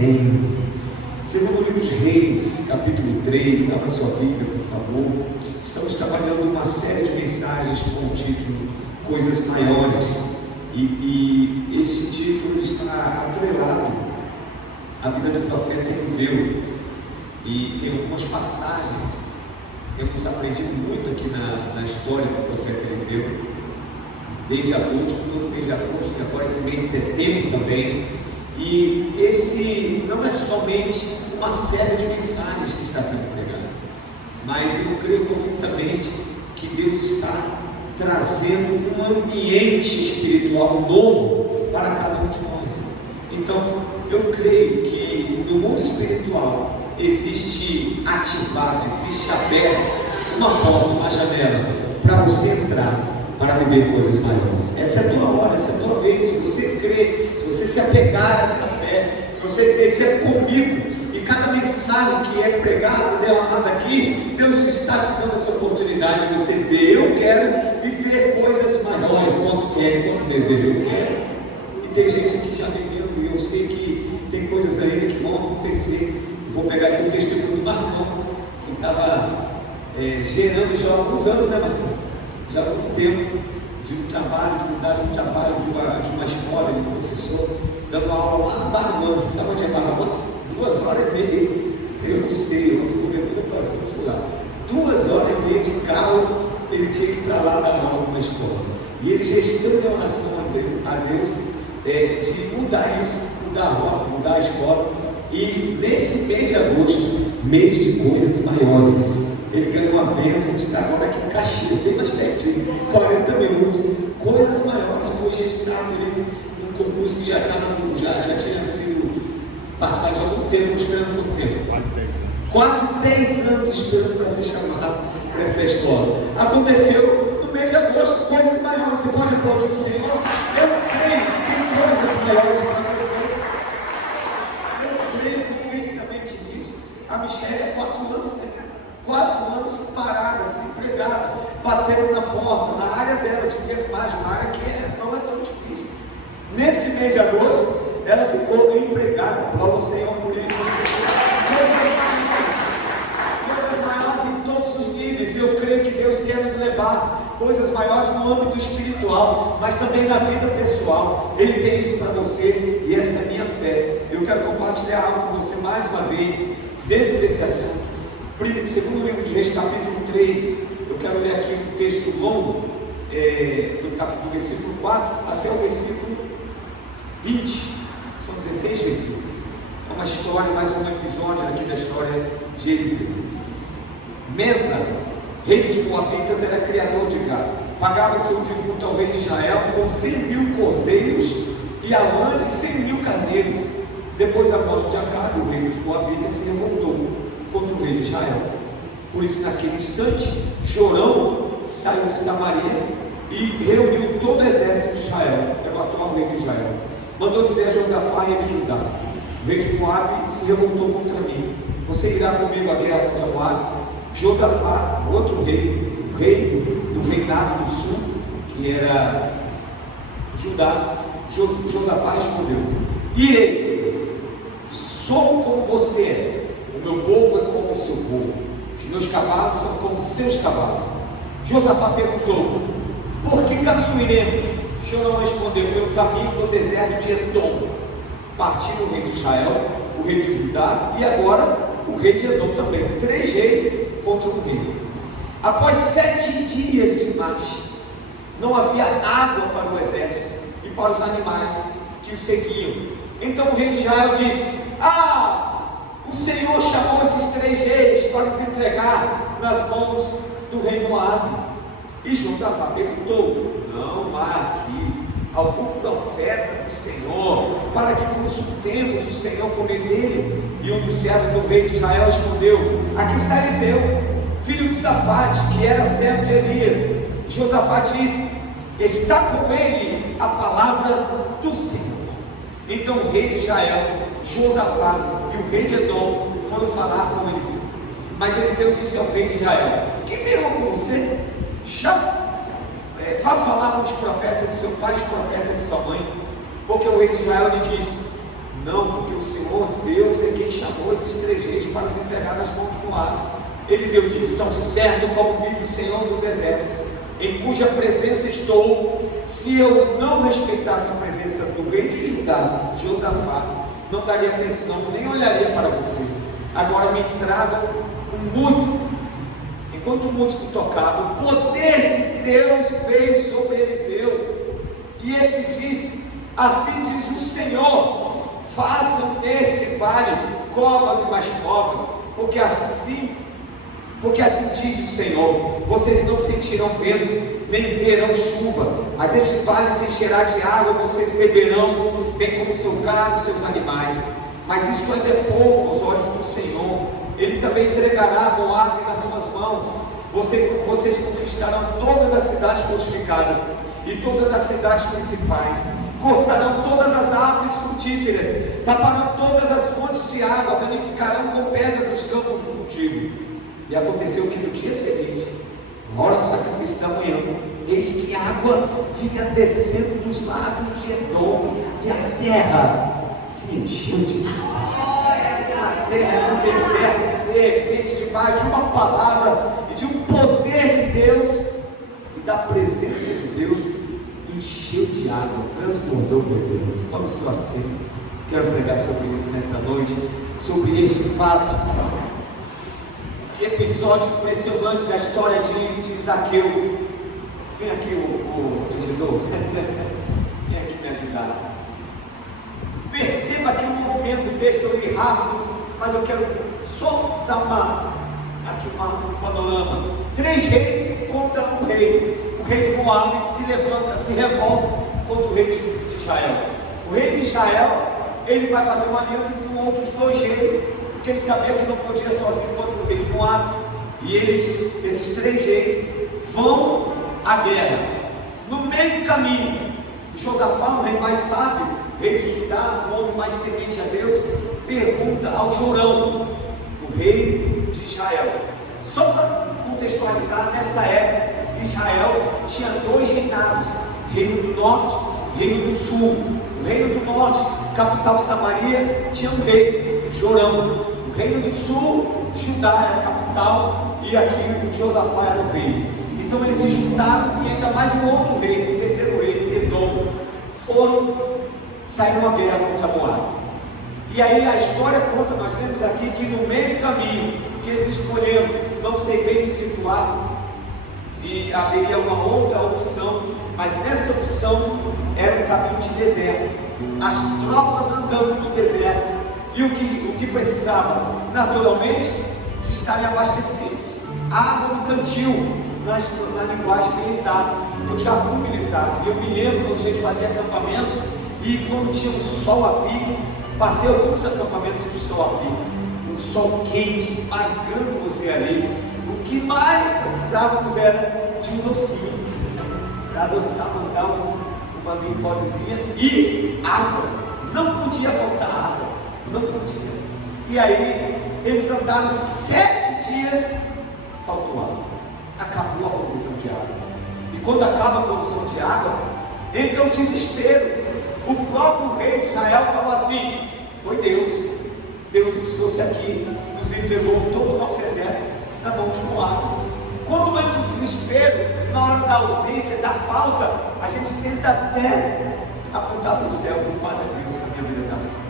Amém. Segundo livro de Reis, capítulo 3, dá para sua Bíblia, por favor. Estamos trabalhando uma série de mensagens com o título Coisas Maiores. E esse título está atrelado à vida do profeta Eliseu. E tem algumas passagens, temos aprendido muito aqui na história do profeta Eliseu, desde agosto, todo mês de agosto, e agora esse mês de setembro também. E esse não é somente uma série de mensagens que está sendo pregada, mas eu creio convictamente que Deus está trazendo um ambiente espiritual novo para cada um de nós. Então, eu creio que no mundo espiritual existe ativado, existe aberto uma porta, uma janela para você entrar, para viver coisas maiores. Essa é a tua hora, essa é a tua vez. Se você crer, se você se apegar a essa fé, se você dizer isso é comigo, e cada mensagem que é pregada, derramada aqui, Deus está te dando essa oportunidade de você dizer: eu quero viver coisas maiores. Quantos querem, quantos desejam? Eu quero. E tem gente aqui já vivendo, e eu sei que tem coisas ainda que vão acontecer. Vou pegar aqui o testemunho do Marcão, que estava gerando já há alguns anos, né, Marcão? Já há algum tempo, de um trabalho, de mudar de um trabalho, de uma escola, de um professor, dando aula lá em Barra Mansa. Sabe onde é Barra Mansa? 2 horas e meia. Eu não sei, eu estou comentando bastante por lá. 2 horas e meia de carro, ele tinha que ir para lá dar aula numa escola. E ele gestando a oração a Deus, de mudar isso, mudar a rota, mudar a escola. E nesse mês de agosto, mês de coisas maiores, ele ganhou uma bênção de estar agora aqui em Caxias, bem mais pertinho, 40 minutos. Coisas maiores, foi registrado ele num concurso que já tinha sido passado há algum tempo, esperando muito tempo. Quase 10 anos esperando para ser chamado para essa escola. Aconteceu no mês de agosto, coisas maiores. Você pode aplaudir o Senhor? Eu creio que tem coisas maiores para acontecer. Eu creio convictamente nisso. A Michelle é 4 anos, né? 4 anos parada, desempregada, batendo na porta, na área dela de enfermagem, uma área que não é tão difícil. Nesse mês de agosto, ela ficou empregada. Aplauda o Senhor por isso. Coisas maiores em todos os níveis. Eu creio que Deus quer nos levar coisas maiores no âmbito espiritual, mas também na vida pessoal. Ele tem isso para você, e essa é a minha fé. Eu quero compartilhar algo com você mais uma vez, dentro desse assunto. Segundo livro de Reis, capítulo 3, eu quero ler aqui um texto longo, do versículo 4 até o versículo 20, são 16 versículos. É uma história, mais um episódio aqui da história de Eliseu. Mesa, rei dos Moabitas, era criador de gado, pagava seu tributo ao rei de Israel com 100.000 cordeiros e a lã de 100.000 carneiros. Depois da morte de Acabe, o rei dos Moabitas se revoltou contra o rei de Israel. Por isso, naquele instante, Jorão saiu de Samaria e reuniu todo o exército de Israel para matar o rei de Israel. Mandou dizer a Josafá, rei de Judá: o rei de Moabe se revoltou contra mim. Você irá comigo à guerra contra Moabe? Josafá, outro rei, o rei do reinado do sul, que era Judá, Josafá respondeu: irei. Sou como você é. O meu povo é como o seu povo, os meus cavalos são como os seus cavalos. Josafá perguntou: por que caminho iremos? Jorão respondeu: pelo caminho do deserto de Edom. Partiu o rei de Israel, o rei de Judá e agora o rei de Edom também. 3 reis contra um rei. Após 7 dias de marcha, não havia água para o exército e para os animais que o seguiam. Então o rei de Israel disse: o Senhor chamou esses 3 reis para os entregar nas mãos do rei Moabe. E Josafá perguntou: não há aqui algum profeta do Senhor para que consultemos o Senhor por meio dele? E um dos servos do rei de Israel respondeu: aqui está Eliseu, filho de Safate, que era servo de Elias. Josafá disse: está com ele a palavra do Senhor. Então o rei de Israel, Josafá e o rei de Edom foram falar com Eliseu. Mas Eliseu disse ao rei de Israel: quem tem algo com você? Vá falar com os profetas de seu pai e os profetas de sua mãe. Porque o rei de Israel lhe disse: Não, porque o Senhor Deus é quem chamou esses 3 reis para se entregar nas mãos de Moabe. Eliseu disse: tão certo como vive o Senhor dos exércitos, em cuja presença estou, se eu não respeitasse a presença do rei de Judá, Josafá, não daria atenção, nem olharia para você. Agora me tragam um músico. Enquanto o músico tocava, o poder de Deus veio sobre Eliseu, e este disse: assim diz o Senhor, façam este vale covas e mais covas, porque assim diz o Senhor, vocês não sentirão vento, nem verão chuva, mas este vale se encherá de água, vocês beberão, bem como seu gado, seus animais. Mas isto ainda é pouco aos olhos do Senhor. Ele também entregará Moabe nas suas mãos. Vocês conquistarão todas as cidades fortificadas e todas as cidades principais, cortarão todas as árvores frutíferas, taparão todas as fontes de água, danificarão com pedras os campos do cultivo. E aconteceu que no dia seguinte, na hora do sacrifício da manhã, eis que a água vinha descendo dos lados de Edom, e a terra se encheu de água. A terra no deserto, de repente, debaixo de uma palavra e de um poder de Deus e da presença de Deus, encheu de água, transbordou o deserto. Tome sua assento. Quero pregar sobre isso nessa noite, sobre este fato. Que episódio impressionante da história de Zaqueu. Vem aqui o editor. Vem aqui me ajudar. Perceba que o movimento desse eu li rápido, mas eu quero só dar um panorama. 3 reis contra um rei. O rei de Moabe se levanta, se revolta contra o rei de Israel. O rei de Israel, ele vai fazer uma aliança com outros 2 reis, porque ele sabia que não podia sozinho contra o rei de Moabe. E esses 3 reis, vão à guerra. No meio do caminho, Josafá, o rei mais sábio, rei de Judá, o homem mais temente a Deus, pergunta ao Jorão, o rei de Israel. Só para contextualizar, nessa época, Israel tinha 2 reinados, reino do norte, reino do sul. O reino do norte, capital Samaria, tinha um rei, Jorão. O reino do sul, Judá era a capital, e aqui o Josafá era o rei. Então eles se juntaram, e ainda mais um outro rei, o terceiro rei, Edom, saíram a guerra contra Moabe. E aí a história conta, nós vemos aqui que no meio do caminho que eles escolheram, não sei bem me situar se haveria uma outra opção, mas nessa opção era um caminho de deserto, as tropas andando no deserto, e o que precisava, naturalmente, de estarem abastecidos. Água no cantil, na linguagem militar. Eu já fui militar, e eu me lembro quando a gente fazia acampamentos, e quando tinha um sol a pique, passei alguns acampamentos com sol a pique, um sol quente, esmagando você ali. O que mais precisávamos era de um docinho, para adoçar, mandar uma glicosezinha e água. Não podia faltar água, não podia. E aí, eles andaram 7 dias, faltou água. Acabou a provisão de água. E quando acaba a provisão de água, entra o desespero. O próprio rei de Israel falou assim: foi Deus. Deus nos trouxe aqui, nos entregou todo o nosso exército na mão de Moabe. Quando entra o desespero, na hora da ausência, da falta, a gente tenta até apontar para o céu, culpar a Deus, a minha vida está assim.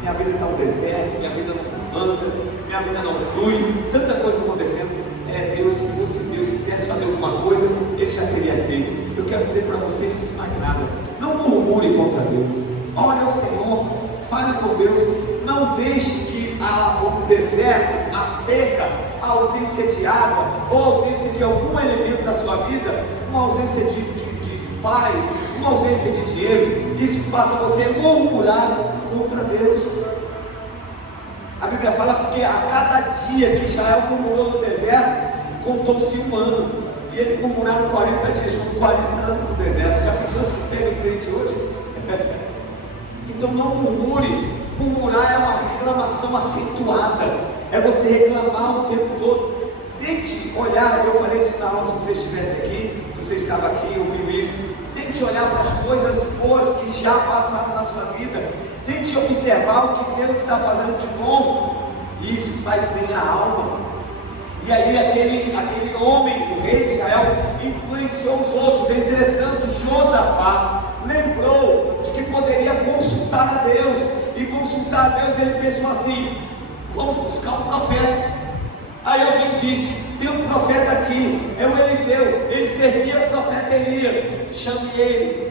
Minha vida está no deserto, minha vida não anda, minha vida não flui, tanta coisa acontecendo. Deus, se fosse Deus, quisesse fazer alguma coisa, Ele já teria feito. Eu quero dizer para vocês mais nada: não murmure contra Deus, ore ao Senhor, fale com Deus, não deixe que o deserto, a seca, a ausência de água, ou a ausência de algum elemento da sua vida, uma ausência de paz, uma ausência de dinheiro, isso faça você murmurar contra Deus. A Bíblia fala porque a cada dia que Israel murmurou no deserto, contou-se 1 ano. E eles murmuraram 40 dias, foram 40 anos no deserto. Já pensou se pega em frente hoje? Então não murmure. Murmurar é uma reclamação acentuada. É você reclamar o tempo todo. Tente olhar, eu falei isso na aula se você estivesse aqui, se você estava aqui ouvindo isso. Tente olhar para as coisas boas que já passaram na sua vida. tente observar o que Deus está fazendo de bom, e isso faz bem à alma. E aí aquele homem, o rei de Israel, influenciou os outros. Entretanto, Josafá lembrou de que poderia consultar a Deus, e consultar a Deus, ele pensou assim: vamos buscar um profeta. Aí alguém disse: tem um profeta aqui, é o Eliseu, ele servia o profeta Elias, chame ele.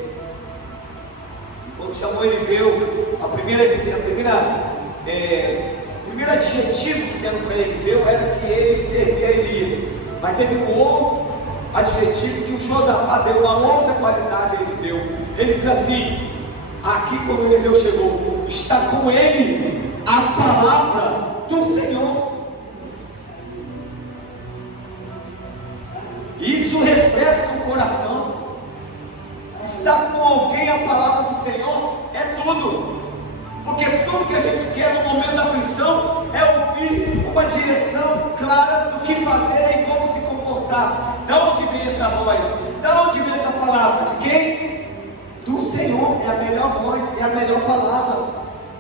Quando chamou Eliseu, o primeiro adjetivo que deram para Eliseu era que ele servia Elias, mas teve um outro adjetivo que o Josafá deu, uma outra qualidade a Eliseu. Ele diz assim: aqui quando Eliseu chegou, está com ele a palavra do Senhor. Isso refresca o coração. Estar com alguém, a palavra do Senhor é tudo, porque tudo que a gente quer no momento da aflição é ouvir uma direção clara do que fazer e como se comportar. Da onde vem essa voz? Da onde vem essa palavra? De quem? Do Senhor. É a melhor voz, é a melhor palavra.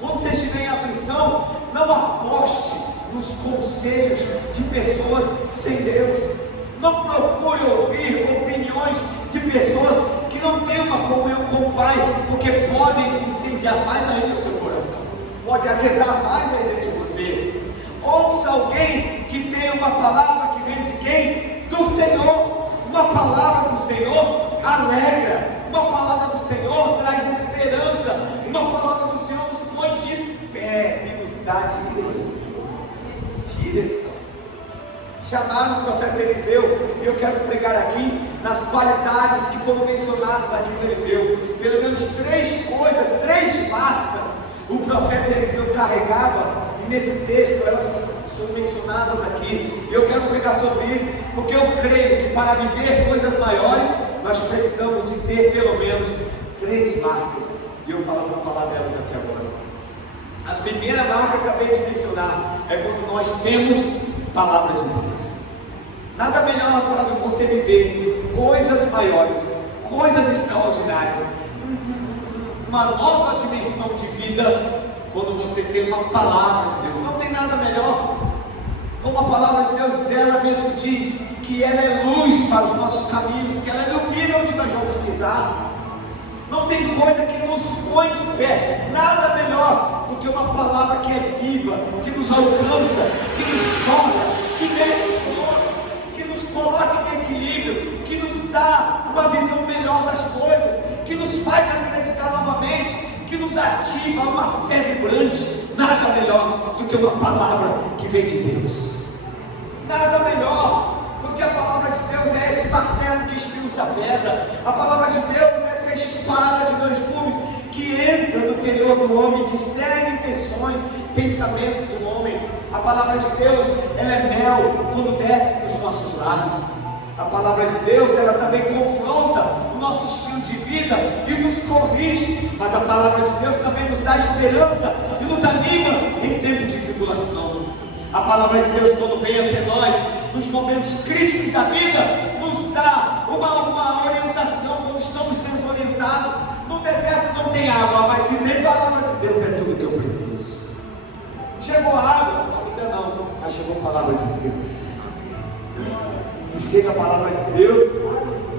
Quando você estiver em aflição, não aposte nos conselhos de pessoas sem Deus. Não procure ouvir opiniões de pessoas que não têm uma comunhão com o Pai, porque podem incendiar mais ainda o seu coração, pode azedar mais ainda de você. Ouça alguém que tem uma palavra que vem de quem? Do Senhor. Uma palavra do Senhor alegra, uma palavra do Senhor traz esperança, uma palavra do Senhor nos põe de pé e nos dá direção. Chamaram o profeta Eliseu, e eu quero pregar aqui nas qualidades que foram mencionadas aqui no Eliseu. Pelo menos 3 coisas, 3 marcas o profeta Eliseu carregava, e nesse texto elas são mencionadas aqui. Eu quero pregar sobre isso, porque eu creio que para viver coisas maiores, nós precisamos de ter pelo menos 3 marcas, e eu vou falar delas aqui agora. A primeira marca que acabei de mencionar é quando nós temos palavra de Deus. Nada melhor para você viver coisas maiores, coisas extraordinárias, uma nova dimensão de vida, quando você tem uma palavra de Deus. Não tem nada melhor. Como a palavra de Deus dela mesmo diz, que ela é luz para os nossos caminhos, que ela ilumina onde nós vamos pisar. Não tem coisa que nos põe de pé, nada melhor do que uma palavra que é viva, que nos alcança, que nos toca, que mexe conosco, que nos coloca em equilíbrio, que nos dá uma visão melhor das coisas, que nos faz acreditar novamente, que nos ativa uma fé vibrante. Nada melhor do que uma palavra que vem de Deus. Nada melhor, porque a palavra de Deus é esse martelo que esmiuça a pedra. A palavra de Deus é essa espada de 2 gumes que entra no interior do homem, discerne intenções, pensamentos do homem. A palavra de Deus, ela é mel quando desce dos nossos lábios. A palavra de Deus, ela também confronta o nosso estilo de vida e nos corrige, mas a palavra de Deus também nos dá esperança e nos anima em tempo de tribulação. A palavra de Deus, quando vem até nós, nos momentos críticos da vida, nos dá uma orientação. Quando estamos desorientados, no deserto não tem água, mas se tem palavra de Deus, é tudo que eu preciso. Chegou a água? Ainda não, mas chegou a palavra de Deus. Se chega a palavra de Deus,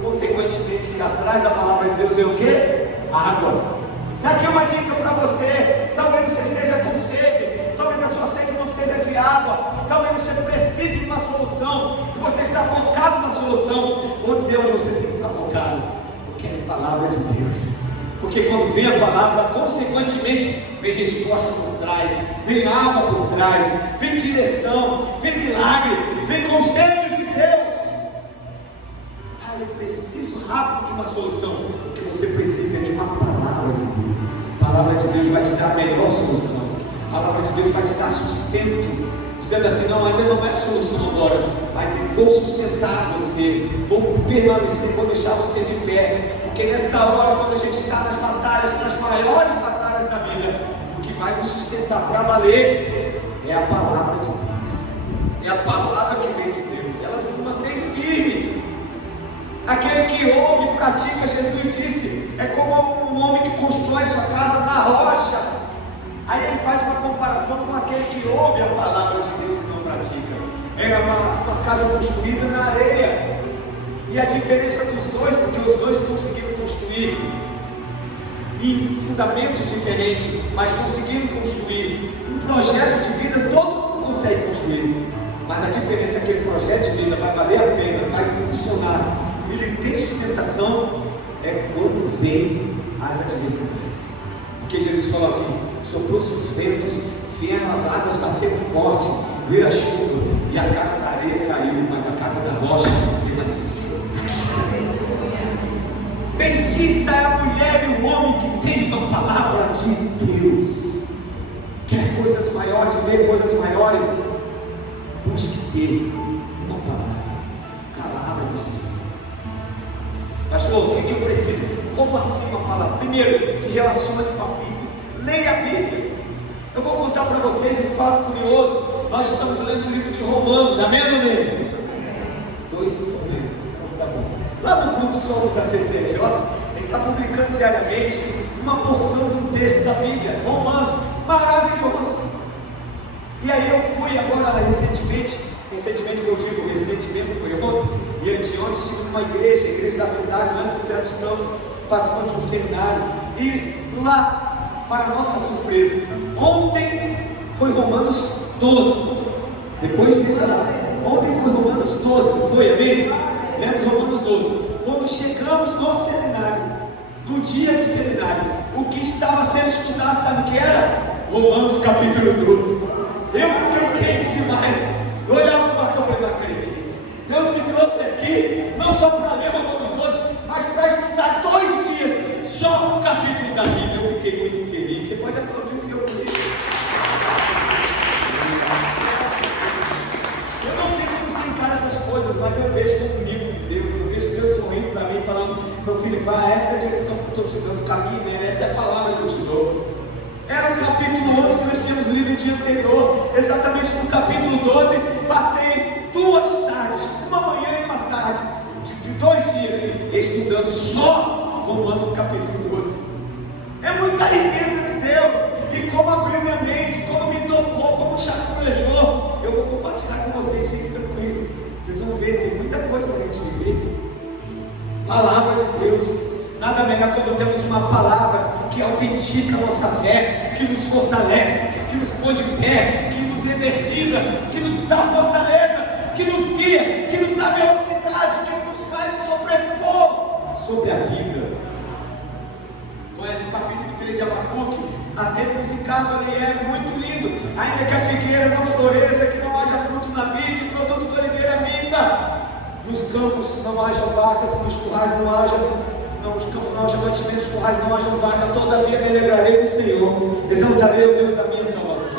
consequentemente, atrás da palavra de Deus é o quê? Água. Daqui uma dica para você. Talvez você esteja com sede, talvez a sua sede não seja de água, talvez você precise de uma solução, e você está focado na solução. Vou dizer onde você tem que estar focado, porque é a palavra de Deus. Porque quando vem a palavra, consequentemente, vem resposta por trás, vem água por trás, vem direção, vem milagre, vem conselhos de Deus. Eu preciso rápido de uma solução. O que você precisa é de uma palavra de Deus. A palavra de Deus vai te dar a melhor solução. A palavra de Deus vai te dar sustento, dizendo assim: não, ainda não é a solução agora, mas eu vou sustentar você, vou permanecer, vou deixar você de pé. Porque nesta hora, quando a gente está nas batalhas, nas maiores batalhas da vida, o que vai nos sustentar para valer é a palavra de Deus. É a palavra que vem de Deus. Ela nos mantém firmes. Aquele que ouve e pratica, Jesus disse, é como um homem que constrói sua casa na rocha. Aí ele faz uma comparação com aquele que ouve a palavra de Deus e não pratica. Era uma casa construída na areia. E a diferença dos dois, porque os dois conseguiram construir em fundamentos diferentes, mas conseguiram construir um projeto de vida, todo mundo consegue construir. Mas a diferença é que aquele projeto de vida vai valer a pena, vai funcionar, ele tem sustentação, é quando vem as adversidades. Porque Jesus falou assim: soprou-se os ventos, vieram as águas, bateram forte, veio a chuva, e a casa da areia caiu, mas a casa da rocha permaneceu. Bendita é a mulher e o homem que tem uma palavra de Deus. Quer coisas maiores, ver coisas maiores, busque ter uma palavra do Senhor. Pastor, o que eu preciso? Como assim uma palavra? Primeiro, se relaciona com a Bíblia. Leia a Bíblia. Eu vou contar para vocês um fato curioso. Nós estamos lendo o livro de Romanos, amém ou não amém? Dois também, tá bom. Lá no grupo Somos da CCJ, ele está publicando diariamente uma porção de um texto da Bíblia, Romanos, maravilhoso. E aí eu fui agora recentemente que eu digo recentemente, foi ontem e anteontem, estive numa igreja da cidade, nós já estamos participando de um seminário, e lá, para nossa surpresa, ontem foi Romanos 12, depois fica lá, ontem foi Romanos 12, não foi, amém? Lemos Romanos 12, quando chegamos no seminário, no dia do seminário, o que estava sendo estudado, sabe o que era? Romanos capítulo 12, eu fiquei quente demais, eu olhava para o barco e falei: não acredito, Deus me trouxe aqui, não só para ler Romanos 12, mas para estudar 2 dias, só um capítulo da Bíblia. Eu fiquei muito feliz, você pode aplaudir o Senhor por isso. Eu não sei como você encara essas coisas, mas eu vejo como amigo de Deus, eu vejo Deus sorrindo para mim, falando: meu filho, vá, essa é a direção que eu estou te dando, o caminho, essa é a palavra que eu te dou. Era o capítulo 11 que nós tínhamos lido no dia anterior, exatamente no capítulo 12, passei 2 tardes, uma manhã e uma tarde, de 2 dias, estudando só Romanos capítulo 12. É muita riqueza de Deus, e como abriu minha mente, como me tocou, como chacoalhou. Eu vou compartilhar com vocês, fiquem tranquilos, vocês vão ver, tem muita coisa para a gente viver. Palavra de Deus. Nada melhor quando temos uma palavra que autentica a nossa fé, que nos fortalece, que nos põe de pé, que nos energiza, que nos dá fortaleza, que nos guia, que nos dá velocidade, que nos faz sobrepor sobre a vida. Conhece o capítulo 3 de Abacuque? Até musicado ali, é muito lindo. Ainda que a figueira não floresça, que não haja fruto na vide, produto da oliveira minta, nos campos não haja vacas, nos currais não haja nos campos não haja mantimentos, nos currais não haja vaca, todavia me alegrarei no Senhor, exaltarei o Deus da minha salvação.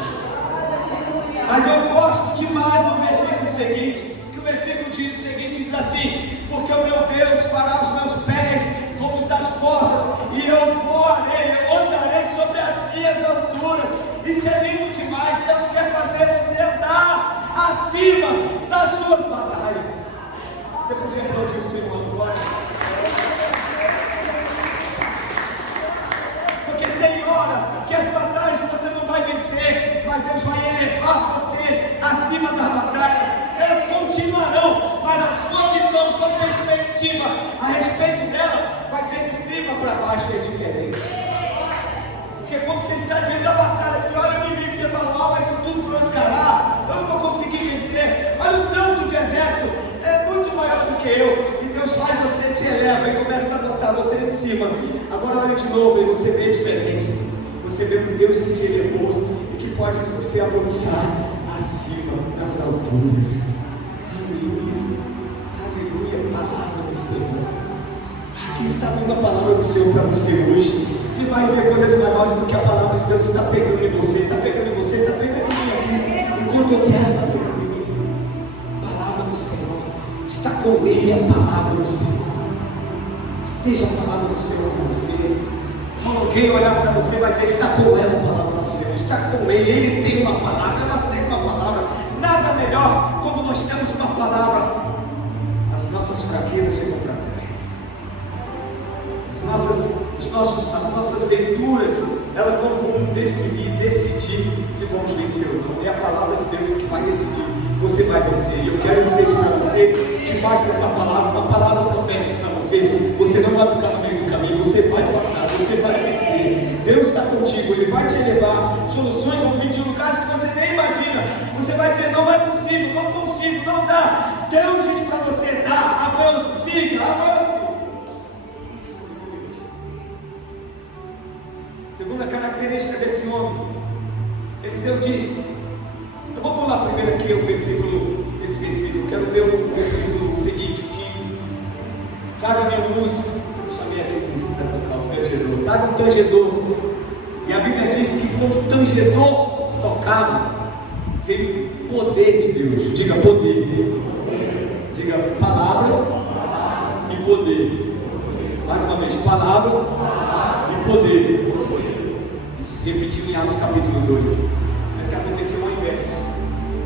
Mas eu gosto demais do versículo seguinte, que o versículo seguinte diz assim: porque o meu Deus fará os meus pés como os das poças, e eu voarei, eu andarei sobre as minhas alturas. Isso é lindo demais. Deus quer fazer você andar acima das suas batalhas. Você podia aplaudir o Senhor agora? Tem hora que as batalhas você não vai vencer, mas Deus vai elevar você acima das batalhas. Elas continuarão, mas a sua visão, sua perspectiva a respeito dela vai ser de cima para baixo, é diferente. Porque quando você está diante da batalha, você olha o inimigo e você fala: mas isso tudo para encarar, eu não vou conseguir vencer. Olha o tanto do exército, é muito maior do que eu. E Deus faz você, te eleva e começa a botar você em cima. Agora olha de novo e você vê diferente. Você vê um Deus que te elevou e que pode você avançar acima das alturas. Aleluia, aleluia, palavra do Senhor. Aqui está vindo a palavra do Senhor para você hoje. Você vai ver coisas maiores do que a palavra de Deus está pegando em você, está pegando em você, está pegando em mim aqui. Enquanto eu quero, está pegando em mim. Palavra do Senhor. Está com Ele a palavra do Senhor. Esteja a palavra do Senhor com você. Alguém olhar para você vai dizer: está com ela a palavra do Senhor, está com Ele, Ele tem uma palavra, ela tem uma palavra. Nada melhor quando nós temos uma palavra. As nossas fraquezas ficam para trás. As nossas leituras, elas não vão definir, decidir decidir se vamos vencer ou não. É a palavra de Deus que vai decidir. Você vai vencer. E eu quero dizer isso para você, debaixo dessa palavra, uma palavra profética para você. Você não vai ficar no meio do caminho, você vai passar, você vai vencer. Deus está contigo, Ele vai te levar. Soluções vão vir de lugares que você nem imagina. Você vai dizer, não é possível, não consigo, não dá. Deus diz para você, dá, avance, siga, avance. Segunda característica desse homem, Eliseu disse, eu vou pular primeiro aqui esse versículo, quero ler o versículo seguinte, 15. Traga meu músico, eu chamei aqui o músico para tocar, o tangedor, traga um tangedor. E a Bíblia diz que quando o tangedor tocava, veio o poder de Deus. Diga poder. Diga palavra e poder. Mais uma vez, palavra e poder. Isso se repetiu em Atos capítulo 2. Isso aqui aconteceu ao inverso.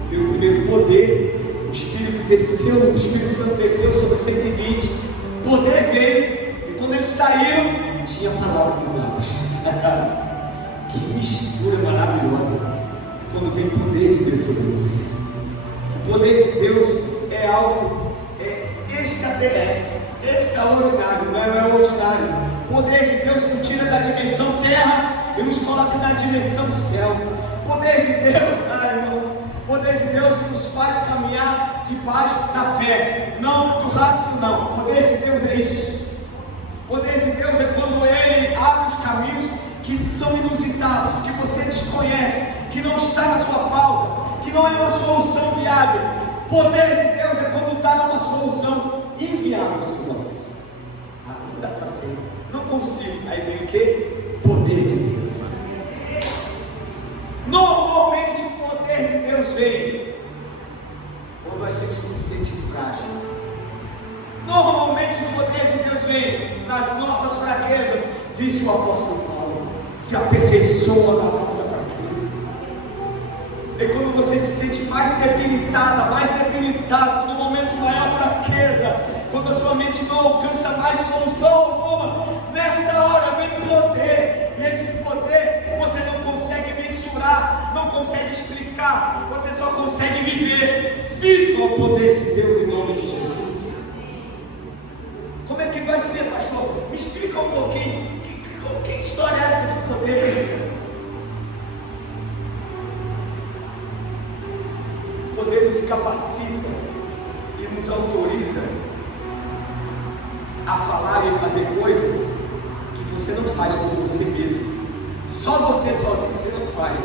Veio o primeiro poder, o Espírito Santo desceu sobre 120. Poder veio, e quando eles saíram, tinha a palavra nos lábios. Que mistura maravilhosa. Quando vem o poder de Deus sobre nós. O poder de Deus é algo extraterrestre, extraordinário, não é ordinário. O poder de Deus nos tira da dimensão terra e nos coloca na dimensão céu. O poder de Deus, irmãos, o poder de Deus nos faz caminhar debaixo da fé, não do racional. O poder de Deus é isso. O poder de Deus é quando Ele abre os caminhos que são inusitados, que você desconhece, que não está na sua pauta, que não é uma solução viável. O poder de Deus é quando dá uma solução inviável aos seus olhos. Não dá para ser, não consigo. Aí vem o que? Poder de Deus. Normalmente o poder de Deus vem quando a gente se sente frágil. Normalmente o poder de Deus vem nas nossas fraquezas, disse o apóstolo Paulo. Se aperfeiçoa na nossa fraqueza. É quando você se sente mais debilitada, mais debilitado, no momento de maior fraqueza, quando a sua mente não alcança mais solução alguma, nesta hora vem poder, e esse poder você não consegue mensurar, não consegue explicar, você só consegue viver. Viva o poder de Deus em nome de Jesus. Como é que vai ser, pastor? Me explica um pouquinho. Que história é essa de poder? O poder nos capacita e nos autoriza a falar e fazer coisas que você não faz por você mesmo. Só você sozinho você não faz.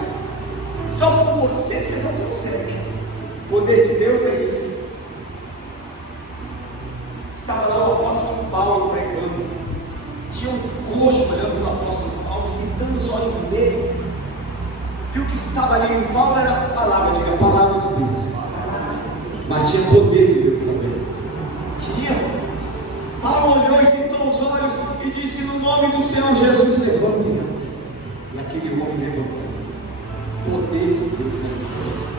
Só por você não consegue. O poder de Deus é isso. Estava lá o apóstolo Paulo pregando. Tinha um coxo olhando para o apóstolo Paulo, fitando os olhos nele. E o que estava ali em Paulo era a palavra, diga, a palavra de Deus. Mas tinha poder de Deus também. Tinha. Paulo olhou e fitou os olhos e disse, no nome do Senhor Jesus, levante. E aquele homem levantou. Poder de Deus na vida.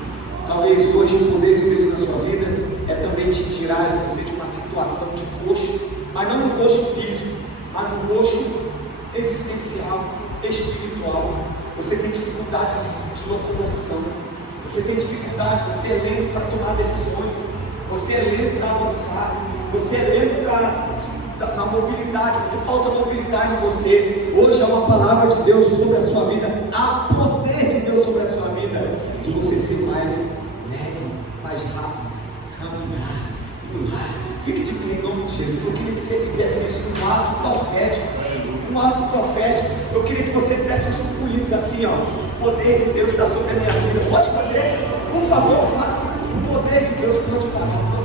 Talvez hoje o poder de Deus na sua vida é também te tirar você de uma situação de coxo, mas não um coxo físico, mas um coxo existencial, espiritual. Você tem dificuldade de locomoção, você tem dificuldade, você é lento para tomar decisões, você é lento para avançar, você é lento na mobilidade, você falta mobilidade em você. Hoje é uma palavra de Deus sobre a sua vida, há poder de Deus sobre a sua vida, de você ser mais leve, mais rápido, caminhar, pular. Fique de pé em nome de Jesus. Eu queria que você fizesse isso num ato profético. Um ato profético. Eu queria que você desse os pulinhos assim, ó. O poder de Deus está sobre a minha vida. Pode fazer? Por favor, faça. O poder de Deus pode parar.